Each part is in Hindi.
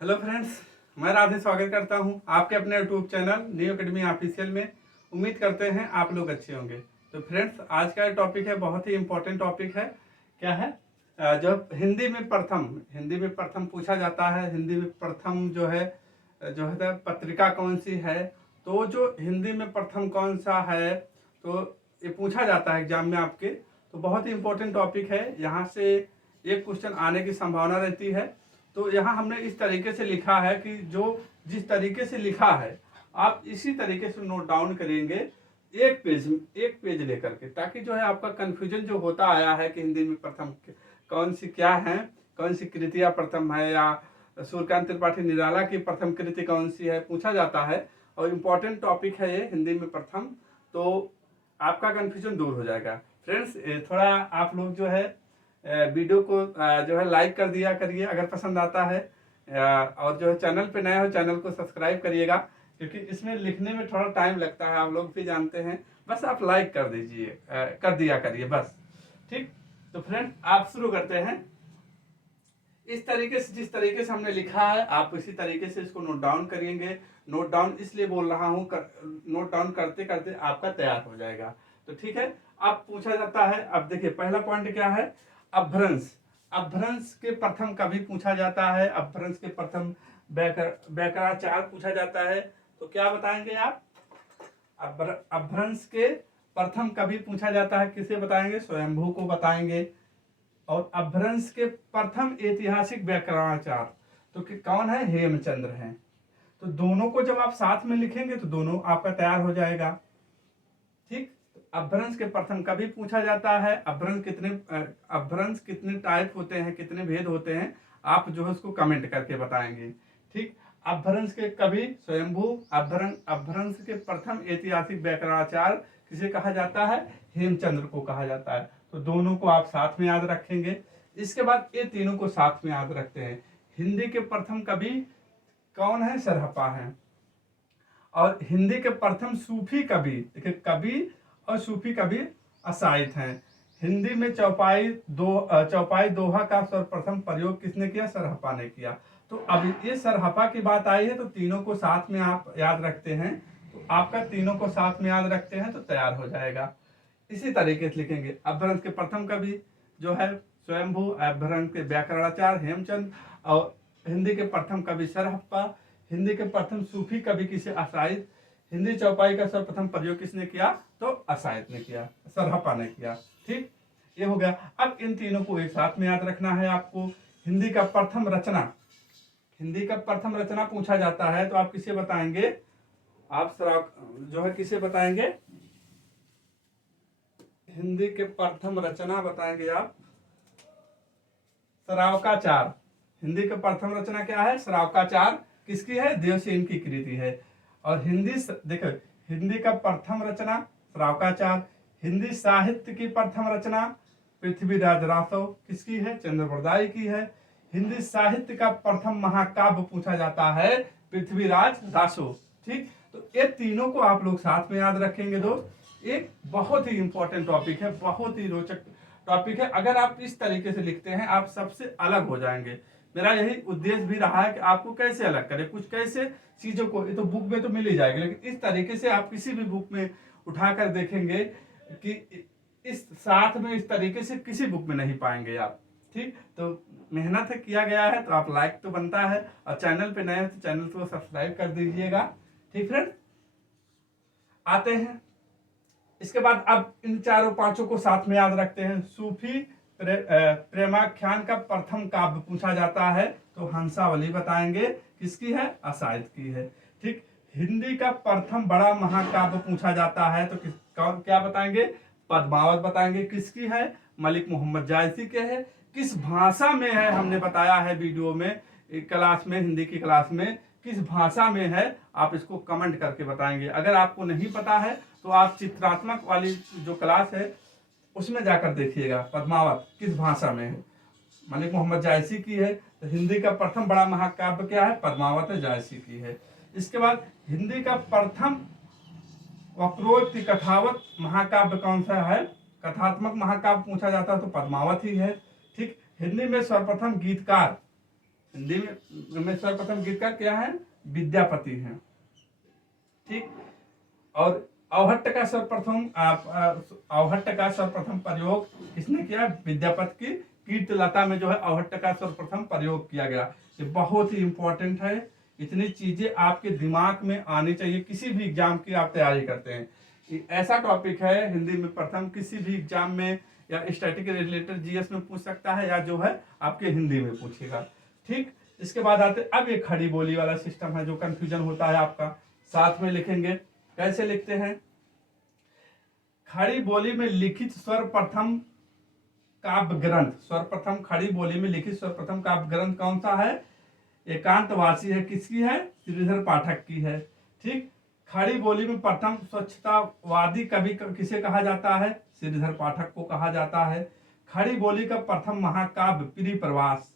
हेलो फ्रेंड्स, मैं राधे स्वागत करता हूं आपके अपने YouTube channel new academy official में। उम्मीद करते हैं आप लोग अच्छे होंगे। तो फ्रेंड्स, आज का टॉपिक है, बहुत ही इम्पोर्टेंट टॉपिक है। क्या है? जो हिंदी में प्रथम पूछा जाता है। हिंदी में प्रथम जो है पत्रिका कौन सी है। तो जो हिंदी में प्रथम कौन सा है, तो ये पूछा जाता है एग्जाम में आपके। तो बहुत ही इम्पोर्टेंट टॉपिक है। यहाँ से एक क्वेश्चन आने की संभावना रहती है। तो यहाँ हमने इस तरीके से लिखा है कि जो जिस तरीके से लिखा है आप इसी तरीके से नोट डाउन करेंगे एक पेज लेकर के, ताकि जो है आपका कंफ्यूजन जो होता आया है कि हिंदी में प्रथम कौन सी क्या है, कौन सी कृतियाँ प्रथम है, या सूर्यकांत त्रिपाठी निराला की प्रथम कृति कौन सी है, पूछा जाता है। और इम्पोर्टेंट टॉपिक है ये हिंदी में प्रथम। तो आपका कंफ्यूजन दूर हो जाएगा। फ्रेंड्स, थोड़ा आप लोग जो है वीडियो को जो है लाइक कर दिया करिए अगर पसंद आता है। और जो है चैनल पे नए हो, चैनल को सब्सक्राइब करिएगा, क्योंकि इसमें लिखने में थोड़ा टाइम लगता है, आप लोग भी जानते हैं। बस आप लाइक कर दीजिए, कर दिया करिए बस। ठीक, तो फ्रेंड आप शुरू करते हैं। इस तरीके से, जिस तरीके से हमने लिखा है आप इसी तरीके से इसको नोट डाउन करेंगे। नोट डाउन इसलिए बोल रहा हूँ, नोट डाउन करते करते आपका तैयार हो जाएगा। तो ठीक है, अब पूछा जाता है। अब देखिए, पहला पॉइंट क्या है? अपभ्रंश। अपभ्रंश के प्रथम कभी पूछा जाता है। अपभ्रंश के प्रथम व्याकरणाचार पूछा जाता है। तो क्या बताएंगे आप? अपभ्रंश के प्रथम कभी पूछा जाता है, किसे बताएंगे? स्वयंभू को बताएंगे। और अपभ्रंश के प्रथम ऐतिहासिक व्याकरणाचार तो कौन है? हेमचंद्र हैं। तो दोनों को जब आप साथ में लिखेंगे तो दोनों आपका तैयार हो जाएगा। ठीक, अपभ्रंश के प्रथम कभी पूछा जाता है। अपभ्रंश कितने टाइप होते हैं, कितने भेद होते हैं, आप जो है उसको कमेंट करके बताएंगे। ठीक, अपभ्रंश के कभी स्वयंभू, अपभ्रंश के प्रथम ऐतिहासिक व्याकरणाचार किसे कहा जाता है? हेमचंद्र को कहा जाता है। तो दोनों को आप साथ में याद रखेंगे। इसके बाद ये तीनों को साथ में याद रखते हैं। हिंदी के प्रथम कवि कौन है? सरहप्पा है। और हिंदी के प्रथम सूफी कवि, देखिए कवि और सूफी कवि अशायित हैं। हिंदी में चौपाई दोहा का सर्वप्रथम प्रयोग किसने किया? सरहप्पा ने किया। तो अब ये सरहप्पा की बात आई है, तो तीनों को साथ में आप याद रखते हैं। तो आपका तीनों को साथ में याद रखते हैं तो तैयार हो जाएगा। इसी तरीके से लिखेंगे। अपभ्रंश के प्रथम कवि जो है स्वयंभू, अपभ्रंश के व्याकरणाचार्य हेमचंद, और हिंदी के प्रथम कवि सरहप्पा। हिंदी के प्रथम सूफी कवि किसे? अशायित। हिंदी चौपाई का सर्वप्रथम प्रयोग किसने किया? तो अशायित ने किया, सरहप्पा ने किया। ठीक, ये हो गया। अब इन तीनों को एक साथ में याद रखना है आपको। हिंदी का प्रथम रचना, हिंदी का प्रथम रचना पूछा जाता है तो आप किसे बताएंगे? आप जो है किसे बताएंगे? हिंदी के प्रथम रचना बताएंगे आप श्रावकाचार। हिंदी का प्रथम रचना क्या है? श्रावकाचार। किसकी है? देवसेन की कृति है। और देखो, हिंदी का प्रथम रचना श्रावकाचार। हिंदी साहित्य की प्रथम रचना पृथ्वीराज रासो किसकी है? चंद्रप्रदाय की है। हिंदी साहित्य का प्रथम महाकाव्य पूछा जाता है पृथ्वीराज रासो। ठीक, तो ये तीनों को आप लोग साथ में याद रखेंगे दोस्त। एक बहुत ही इंपॉर्टेंट टॉपिक है, बहुत ही रोचक टॉपिक है। अगर आप इस तरीके से लिखते हैं आप सबसे अलग हो जाएंगे। मेरा यही उद्देश्य भी रहा है कि आपको कैसे अलग करें, कुछ कैसे चीजों को। ये तो बुक में तो मिल ही जाएगी, लेकिन इस तरीके से आप किसी भी बुक में उठाकर देखेंगे कि इस साथ में इस तरीके से किसी बुक में नहीं पाएंगे आप। ठीक, तो मेहनत है किया गया है, तो आप लाइक तो बनता है, और चैनल पे नए हैं तो चैनल को सब्सक्राइब कर दीजिएगा। ठीक फ्रेंड, आते हैं इसके बाद। अब इन चारों पांचों को साथ में याद रखते हैं। सूफी प्रेमाख्यान का प्रथम काव्य पूछा जाता है तो हंसावली बताएंगे, किसकी है? अशायित की है। ठीक, हिंदी का प्रथम बड़ा महाकाव्य पूछा जाता है तो क्या बताएंगे? पद्मावत बताएंगे, किसकी है? मलिक मोहम्मद जायसी के है। किस भाषा में है? हमने बताया है वीडियो में, क्लास में, हिंदी की क्लास में, किस भाषा में है आप इसको कमेंट करके बताएंगे। अगर आपको नहीं पता है तो आप चित्रात्मक वाली जो क्लास है उसमें जाकर देखिएगा पद्मावत किस भाषा में है। मलिक मोहम्मद जायसी की है। तो हिंदी का प्रथम बड़ा महाकाव्य क्या है? पद्मावत जायसी की है। इसके बाद हिंदी का प्रथम वक्रोक्ति कथावत महाकाव्य कौन सा है? कथात्मक महाकाव्य पूछा जाता है तो पद्मावत ही है। ठीक, हिंदी में सर्वप्रथम गीतकार हिंदी में सर्वप्रथम गीतकार क्या है? विद्यापति हैं। ठीक। और अवहट्ट का सर्वप्रथम प्रयोग किसने किया? विद्यापति की कीर्तलता में जो है अवहट्ट का सर्वप्रथम प्रयोग किया गया। ये बहुत ही इंपॉर्टेंट है। इतनी चीजें आपके दिमाग में आनी चाहिए किसी भी एग्जाम की आप तैयारी करते हैं। ऐसा टॉपिक है हिंदी में प्रथम किसी भी एग्जाम में या स्टैटिक के रिलेटेड जीएस में पूछ सकता है या जो है आपके हिंदी में पूछेगा। ठीक। इसके बाद आते अब ये खड़ी बोली वाला सिस्टम है जो कंफ्यूजन होता है आपका। साथ में लिखेंगे, कैसे लिखते हैं? खड़ी बोली में लिखित सर्वप्रथम काव्य ग्रंथ, सर्वप्रथम खड़ी बोली में लिखित सर्वप्रथम काव्य ग्रंथ कौन सा है? एकांतवासी है। किसकी है? श्रीधर पाठक की है। ठीक। खड़ी बोली में प्रथम स्वच्छतावादी कवि किसे कहा जाता है? श्रीधर पाठक को कहा जाता है। खड़ी बोली का प्रथम महाकाव्य प्रिय प्रवास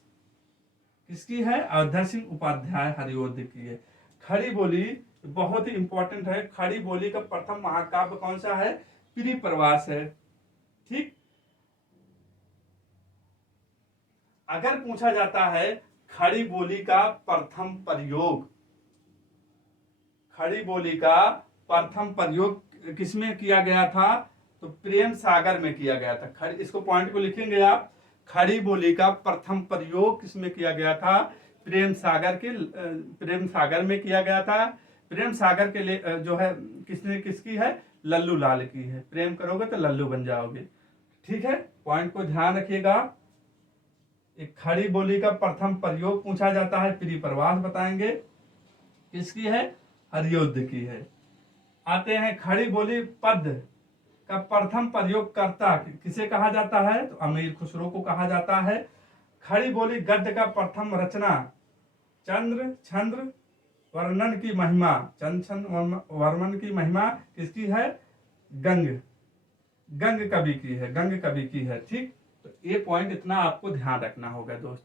किसकी है? अयोध्या सिंह उपाध्याय हरिओद्ध की है। खड़ी बोली बहुत ही इंपॉर्टेंट है। खड़ी बोली का प्रथम महाकाव्य कौन सा है? प्रिय प्रवास है। ठीक। अगर पूछा जाता है खड़ी बोली का प्रथम प्रयोग, खड़ी बोली का प्रथम प्रयोग किसमें किया गया था? तो प्रेम सागर में किया गया था। इसको पॉइंट को लिखेंगे आप। खड़ी बोली का प्रथम प्रयोग किसमें किया गया था? प्रेम सागर में किया गया था। प्रेम सागर के लिए जो है किसकी है? लल्लू लाल की है। प्रेम करोगे तो लल्लू बन जाओगे। ठीक है, पॉइंट को ध्यान रखिएगा। एक खड़ी बोली का प्रथम प्रयोग पूछा जाता है, प्रिय प्रवास बताएंगे किसकी है? हरिओद्ध की है। आते हैं खड़ी बोली पद का प्रथम प्रयोगकर्ता किसे कहा जाता है? तो अमीर खुसरो को कहा जाता है। खड़ी बोली गद्य का प्रथम रचना चंद्र छंद्र वर्णन की महिमा, वर्मन की महिमा किसकी है? गंग कवि की है। गंग कवि की है। ठीक। तो ये पॉइंट इतना आपको ध्यान रखना होगा दोस्त।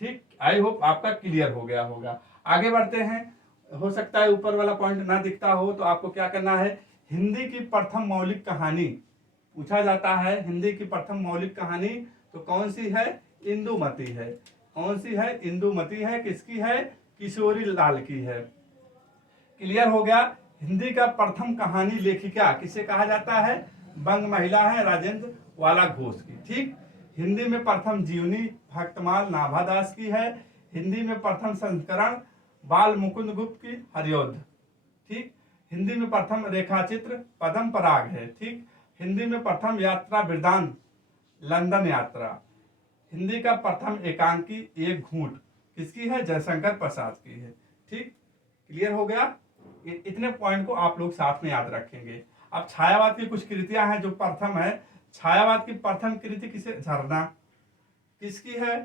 ठीक। आई होप आपका क्लियर हो गया होगा। आगे बढ़ते हैं। हो सकता है ऊपर वाला पॉइंट ना दिखता हो तो आपको क्या करना है? हिंदी की प्रथम मौलिक कहानी पूछा जाता है। हिंदी की प्रथम मौलिक कहानी तो कौन सी है? इंदुमती है। कौन सी है? इंदुमती है। किसकी है? किशोरी लाल की है। क्लियर हो गया। हिंदी का प्रथम कहानी लेखिका किसे कहा जाता है? बंग महिला है राजेंद्र वाला घोष की। ठीक। हिंदी में प्रथम जीवनी भक्तमाल नाभादास की है। हिंदी में प्रथम संस्करण बाल मुकुंद गुप्त की हरिओद्ध। ठीक। हिंदी में प्रथम रेखाचित्र पदम पराग है। ठीक। हिंदी में प्रथम यात्रा वृदांत लंदन यात्रा। हिंदी का प्रथम एकांकी एक घूंट किसकी है? जयशंकर प्रसाद की है। ठीक। क्लियर हो गया। इतने पॉइंट को आप लोग साथ में याद रखेंगे। अब छायावाद की कुछ कृतियां हैं जो प्रथम है। छायावाद की प्रथम कृति किसे? झरना किसकी है?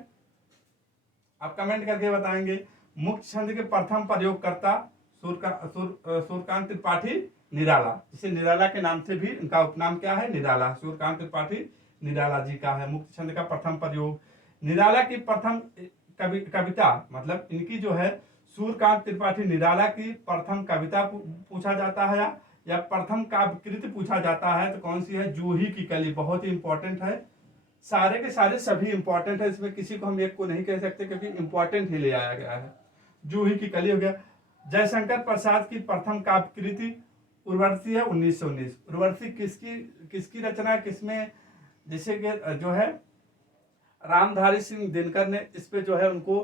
आप कमेंट करके बताएंगे। मुक्त छंद के प्रथम प्रयोगकर्ता सूर्यकांत त्रिपाठी निराला, जिसे निराला के नाम से भी इनका उपनाम क्या है? निराला। सूर्यकांत त्रिपाठी निराला जी का है मुक्त छंद का प्रथम प्रयोग। निराला की प्रथम कविता मतलब इनकी जो है सूर्यकांत त्रिपाठी निराला की प्रथम कविता पूछा जाता है या प्रथम काव्य कृति पूछा जाता है तो कौन सी है? जूही की कली। बहुत ही इंपॉर्टेंट है। सारे के सारे सभी इंपॉर्टेंट है। इसमें किसी को हम एक को नहीं कह सकते क्योंकि इंपॉर्टेंट ही ले आया गया है। जूही की कली हो गया। जयशंकर प्रसाद की प्रथम काव्य कृति उर्वशी है 1919। उर्वशी किसकी रचना? किसमें? जैसे कि जो है रामधारी सिंह दिनकर ने इस पे जो है उनको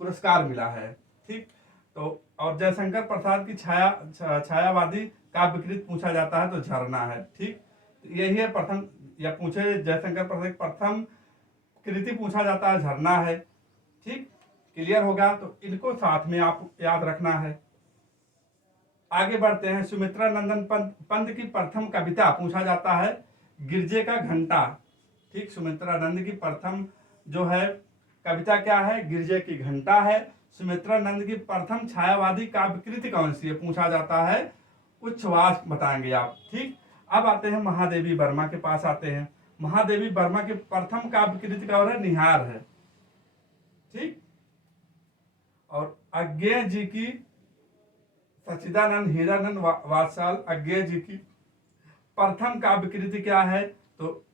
पुरस्कार मिला है। ठीक। तो और जयशंकर प्रसाद की छायावादी काव्यकृत पूछा जाता है तो झरना है। ठीक। तो यही है प्रथम, या पूछे जयशंकर प्रसाद प्रथम कृति पूछा जाता है झरना है। ठीक। क्लियर होगा। तो इनको साथ में आप याद रखना है। आगे बढ़ते हैं। सुमित्रा नंदन पंत की प्रथम कविता पूछा जाता है गिरजे का घंटा। ठीक। सुमित्रा नंद की प्रथम जो है कविता क्या है? गिरजे की घंटा है। सुमित्रा नंद की प्रथम छायावादी काव्यकृति कौन सी है? पूछा जाता है उच्छ्वास बताएंगे आप। ठीक। अब आते हैं महादेवी वर्मा के पास आते हैं। महादेवी वर्मा की प्रथम काव्यकृति का है निहार है। ठीक। और अज्ञेय जी की सच्चिदानंद हीरानंद वात्सल अज्ञेय जी की प्रथम काव्यकृति क्या है? तो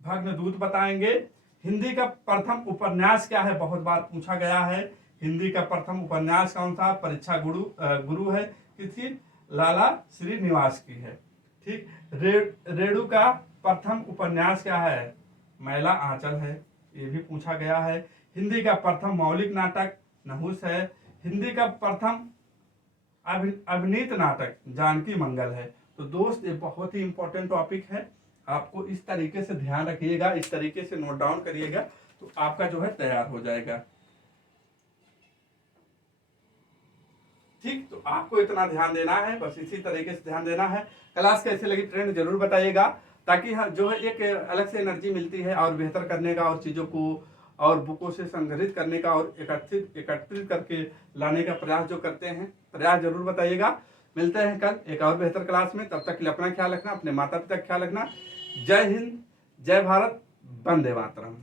भग्नदूत बताएंगे। हिंदी का प्रथम उपन्यास क्या है, बहुत बार पूछा गया है। हिंदी का प्रथम उपन्यास कौन सा? परीक्षा गुरु है, किसकी? लाला श्रीनिवास की है। ठीक। रेणु का प्रथम उपन्यास क्या है? मैला आंचल है, ये भी पूछा गया है। हिंदी का प्रथम मौलिक नाटक नहुस है। हिंदी का प्रथम अभिनीत नाटक जानकी मंगल है। तो दोस्त ये बहुत ही इंपॉर्टेंट टॉपिक है, आपको इस तरीके से ध्यान रखिएगा, इस तरीके से नोट डाउन करिएगा, तो आपका जो है तैयार हो जाएगा। ठीक, तो आपको इतना ध्यान देना है, बस इसी तरीके से ध्यान देना है। क्लास कैसे लगी फ्रेंड जरूर बताइएगा, ताकि जो है एक अलग से एनर्जी मिलती है और बेहतर करने का, और चीज़ों को और बुकों से संग्रहित करने का और एकत्रित करके लाने का प्रयास जो करते हैं, प्रयास जरूर बताइएगा। मिलते हैं कल एक और बेहतर क्लास में, तब तक के लिए अपना ख्याल रखना, अपने माता पिता का ख्याल रखना। जय हिंद, जय भारत, वंदे मातरम।